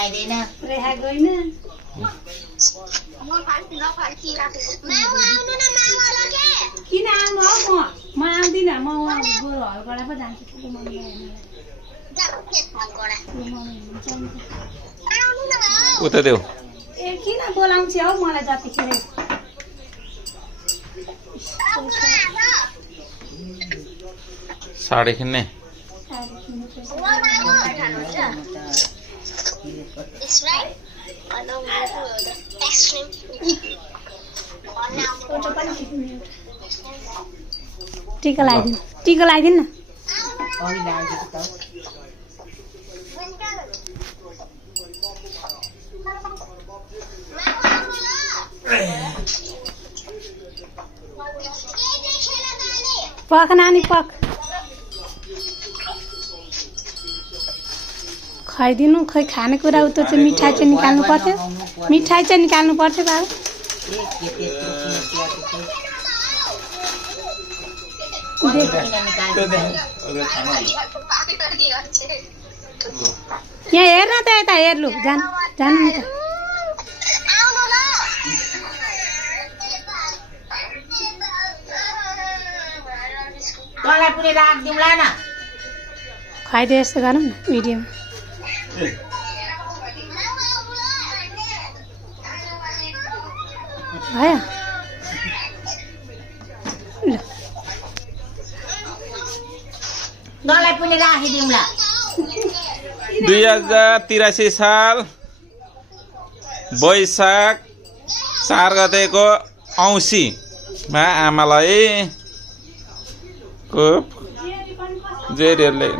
खाइदैन रेहा गइन किन आउनु हौ म आउँदिनँ म गोरु हलगडा पो जान्छु ठुलो मम्मी उता देऊ ए किन बोलाउँछ हौ मलाई जतिखेर साडी किन्ने टिका लगाइदिनु टिका लगाइदिनु न पक नानी पक खाइदिनु खै खानेकुरा उतो चाहिँ मिठाई चाहिँ निकाल्नु पर्थ्यो मिठाई चाहिँ निकाल्नु पर्थ्यो बाबु यहाँ हेर्न त यता हेर्लु जानु जानु नि त तँलाई पनि राखिदिउँला न खुवाइदियो यस्तो गरौँ न भिडियोमा भयो ल तँलाई पनि राखिदिउँला 2083 साल वैशाख 4 गतेको औँसीमा आमालाई को जेरीहरूले